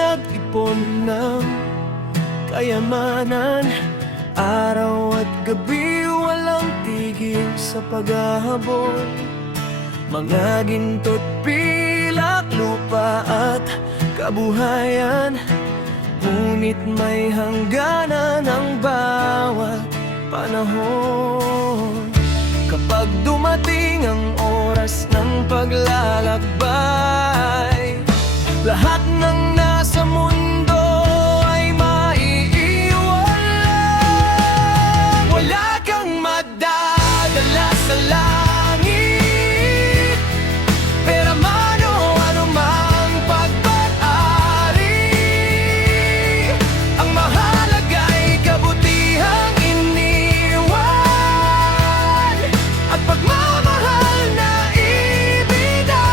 Nag-ipon ng kayamanan, araw at gabi walang tigil sa paghahabol. Mga ginto't pilak, lupa at kabuhayan, ngunit may hangganan ang bawat panahon. Kapag dumating ang oras ng paglalakbay, lahat ng nasa mundo ay maiiwan lang. Wala kang madadala sa langit, pera man o anumang pagpapari. Ang mahalaga'y kabutihang iniwan at pagmamahal na ibinahagi.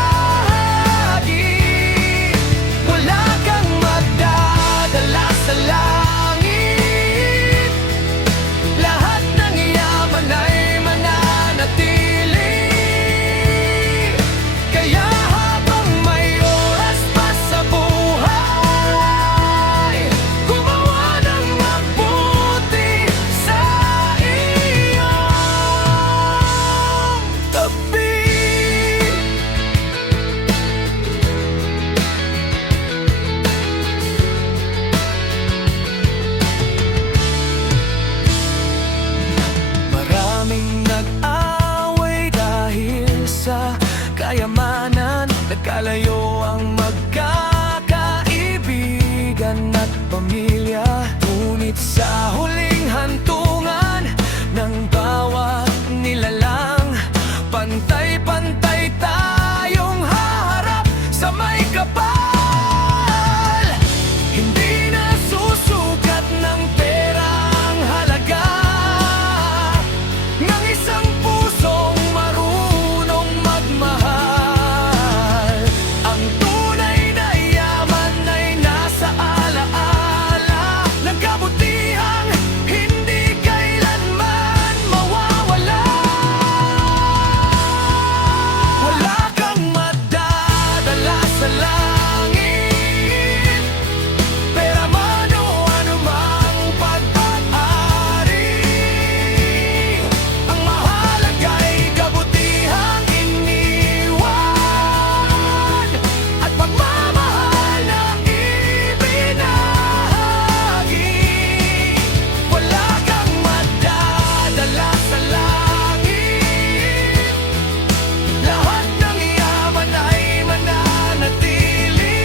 Wala kang madadala sa langit, lahat ng yaman ay mananatili. Kaya habang may oras pa sa buhay, gumawa ng mabuti sa iyong tabi. Maraming nag-away dahil sa kayamanan, nagkalayo ang magkakaibigan at pamilya. Ngunit sa huling hantungan ng bawat nilalang, pantay-pantay tayong haharap sa may kapal. Hindi na susukat ng pera ang halaga ng isang pusong marunong magmahal. Ang tunay na yaman ay nasa alaala ng kabutihang hindi kailanman mawawala. Wala kang madadala sa langit, pera man o anumang pagpapari. Ang mahalaga'y kabutihang iniwan at pagmamahal na ibinahagi. Wala kang madadala sa langit, lahat ng yaman ay mananatili.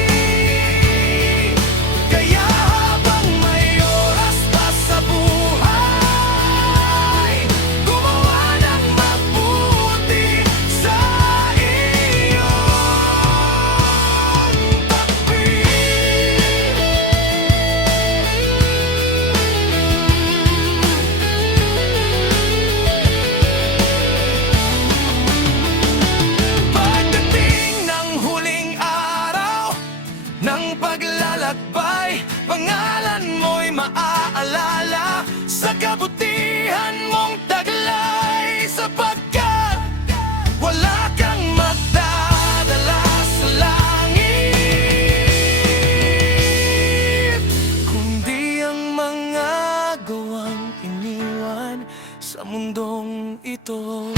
Kaya habang may oras pa sa buhay, gumawa ng mabuti sa iyong tabi. Pagdating ng huling araw ng paglalakbay, pangalan mo'y maaalala sa kabutihan mong taglay, sapagkat wala kang magdadala sa langit, kundi ang mga gawang iniwan sa mundong ito.